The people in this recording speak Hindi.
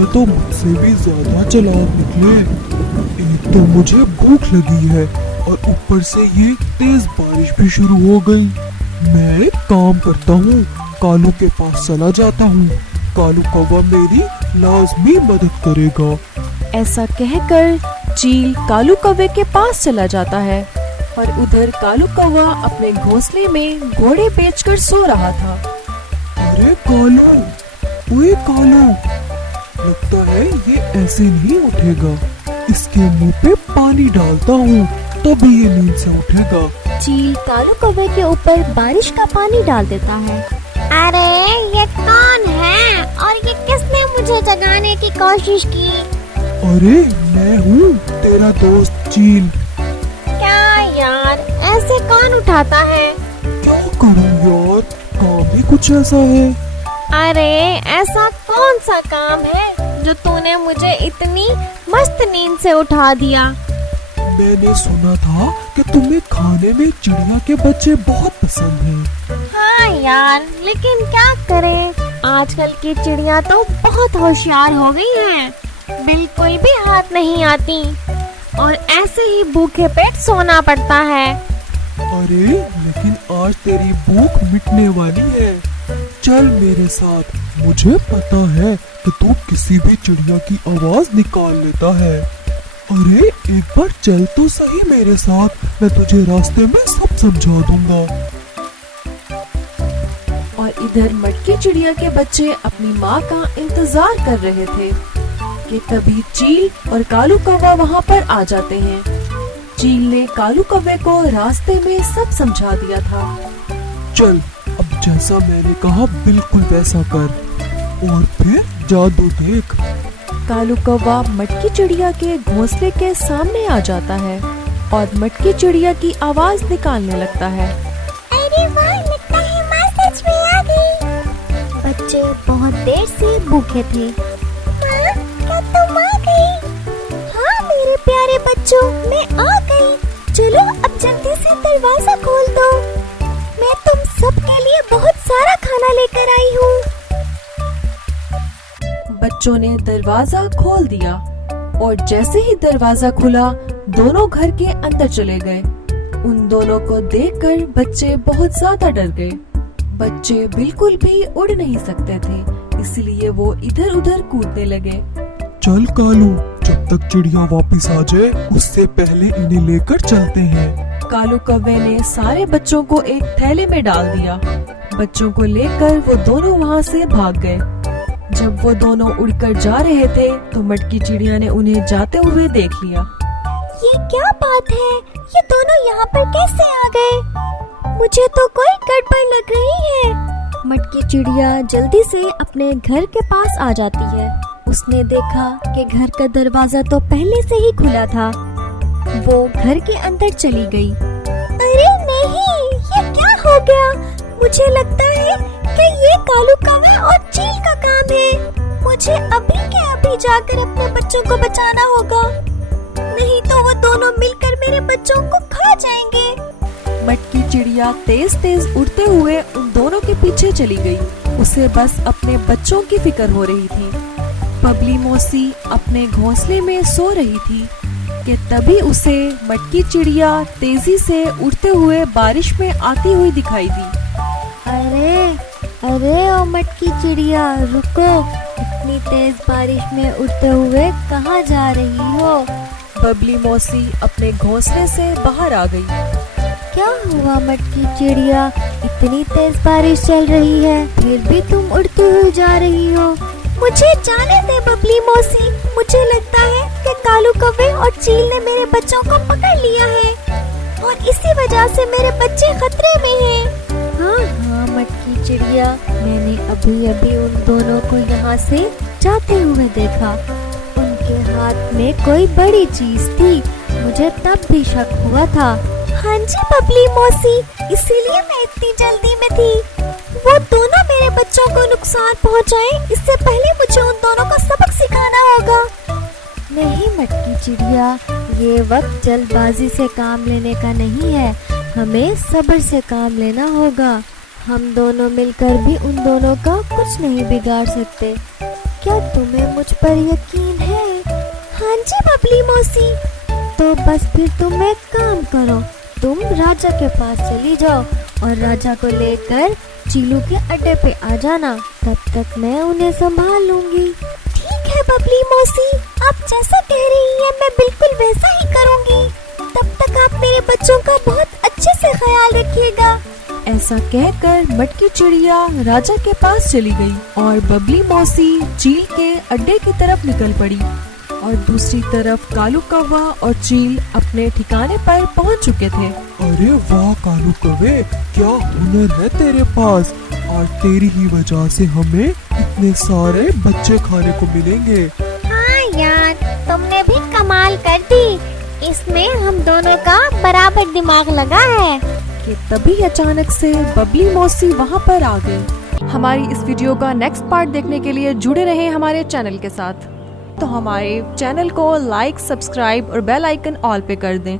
बच्चे तो मुझसे भी ज्यादा चालाक निकले। एक तो मुझे भूख लगी है और ऊपर से ये तेज बारिश भी शुरू हो गई। मैं एक काम करता हूँ, कालू के पास चला जाता हूँ। कालू कौवा मेरी लाजमी मदद करेगा। ऐसा कहकर चील कालू कौवे के पास चला जाता है और उधर कालू कौवा अपने घोंसले में घोड़े बेचकर सो रहा था। अरे कालू, ओए कालू, लगता है ये ऐसे नहीं उठेगा। इसके मुंह पे पानी डालता हूँ तभी ये नींद से उठेगा। चील कालू कौवे के ऊपर बारिश का पानी डाल देता है। अरे ये कौन है और ये किसने मुझे जगाने की कोशिश की? अरे मैं हूँ तेरा दोस्त चील। क्या यार, ऐसे कौन उठाता है? क्या करूँ यार, काम ही कुछ ऐसा है। अरे ऐसा कौन सा काम है जो तूने मुझे इतनी मस्त नींद से उठा दिया? मैंने सुना था कि तुम्हें खाने में चिड़िया के बच्चे बहुत पसंद हैं। हाँ यार, लेकिन क्या करें, आजकल की चिड़िया तो बहुत होशियार हो गई हैं, बिल्कुल भी हाथ नहीं आती और ऐसे ही भूखे पेट सोना पड़ता है। अरे लेकिन आज तेरी भूख मिटने वाली है। चल मेरे साथ, मुझे पता है कि तू किसी भी चिड़िया की आवाज निकाल लेता है। अरे एक बार चल तो सही मेरे साथ, मैं तुझे रास्ते में सब समझा दूंगा। और इधर मटकी चिड़िया के बच्चे अपनी माँ का इंतजार कर रहे थे कि तभी चील और कालू कौवा वहाँ पर आ जाते हैं। चील ने कालू कौवे को रास्ते में सब समझा दिया था। चल अब जैसा मैंने कहा बिल्कुल वैसा कर और फिर जादू देख। कालू कौवा मटकी चिड़िया के घोंसले के सामने आ जाता है और मटकी चिड़िया की आवाज निकालने लगता है। अरे वाह, लगता है माँ सच में आ गई। बच्चे बहुत देर से भूखे थे। माँ, क्या तुम आ गई? हाँ मेरे प्यारे बच्चों, मैं आ गई। चलो अब जल्दी से दरवाजा खोल दो, मैं तुम सबके लिए बहुत सारा खाना लेकर आई हूँ। बच्चों ने दरवाजा खोल दिया और जैसे ही दरवाजा खुला दोनों घर के अंदर चले गए। उन दोनों को देखकर बच्चे बहुत ज्यादा डर गए। बच्चे बिल्कुल भी उड़ नहीं सकते थे, इसलिए वो इधर उधर कूदने लगे। चल कालू, जब तक चिड़िया वापस आ जाए उससे पहले इन्हें लेकर चलते हैं। कालू कौवे ने सारे बच्चों को एक थैले में डाल दिया। बच्चों को लेकर वो दोनों वहाँ से भाग गए। जब वो दोनों उड़कर जा रहे थे तो मटकी चिड़िया ने उन्हें जाते हुए देख लिया। ये क्या बात है, ये दोनों यहाँ पर कैसे आ गए? मुझे तो कोई गड़बड़ लग रही है। मटकी चिड़िया जल्दी से अपने घर के पास आ जाती है। उसने देखा कि घर का दरवाजा तो पहले से ही खुला था। वो घर के अंदर चली गई। अरे नहीं, ये क्या हो गया? मुझे लगता है कि ये कालू कौवे और चील का काम है। मुझे अभी के अभी जाकर अपने बच्चों को बचाना होगा, नहीं तो वो दोनों मिलकर मेरे बच्चों को खा जाएंगे। मटकी चिड़िया तेज तेज उड़ते हुए उन दोनों के पीछे चली गई। उसे बस अपने बच्चों की फिक्र हो रही थी। बबली मौसी अपने घोंसले में सो रही थी कि तभी उसे मटकी चिड़िया तेजी से उड़ते हुए बारिश में आती हुई दिखाई दी। अरे अरे ओ मटकी चिड़िया, रुको, इतनी तेज बारिश में उड़ते हुए कहाँ जा रही हो? बबली मौसी अपने घोंसले से बाहर आ गई। क्या हुआ मटकी चिड़िया, इतनी तेज बारिश चल रही है फिर भी तुम उड़ती हुई जा रही हो? मुझे जाने दे बबली मौसी, मुझे लगता है कि कालू कौवे और चील ने मेरे बच्चों को पकड़ लिया है और इसी वजह से मेरे बच्चे खतरे में हैं। हाँ मटकी चिड़िया, मैंने अभी अभी उन दोनों को यहाँ से जाते हुए देखा। उनके हाथ में कोई बड़ी चीज थी, मुझे तब भी शक हुआ था। हाँ जी बबली मौसी, इसीलिए मैं इतनी जल्दी में थी। वो दोनों मेरे बच्चों को नुकसान पहुँचाए, इससे पहले मुझे उन दोनों को सबक सिखाना होगा। नहीं मटकी चिड़िया, ये वक्त जल्दबाजी से काम लेने का नहीं है, हमें सब्र से काम लेना होगा। हम दोनों मिलकर भी उन दोनों का कुछ नहीं बिगाड़ सकते। क्या तुम्हें मुझ पर यकीन है? हाँ जी बबली मौसी। तो बस फिर तुम एक काम करो, तुम राजा के पास चली जाओ और राजा को लेकर चीलू के अड्डे पे आ जाना। तब तक मैं उन्हें संभाल लूंगी। ठीक है बबली मौसी, आप जैसा कह रही हैं मैं बिल्कुल वैसा ही करूंगी। तब तक आप मेरे बच्चों का बहुत अच्छे से ख्याल रखिएगा। ऐसा कहकर मटकी चिड़िया राजा के पास चली गई और बबली मौसी चील के अड्डे की तरफ निकल पड़ी और दूसरी तरफ कालू कौवा और चील अपने ठिकाने पर पहुंच चुके थे। अरे वाह कालू कौवे, क्या हुनर है तेरे पास। आज तेरी ही वजह से हमें इतने सारे बच्चे खाने को मिलेंगे। हाँ यार, तुमने भी कमाल कर दी। इसमें हम दोनों का बराबर दिमाग लगा है। कि तभी अचानक से बबली मौसी वहाँ पर आ गई। हमारी इस वीडियो का नेक्स्ट पार्ट देखने के लिए जुड़े रहें हमारे चैनल के साथ। तो हमारे चैनल को लाइक, सब्सक्राइब और बेल आइकन ऑल पे कर दें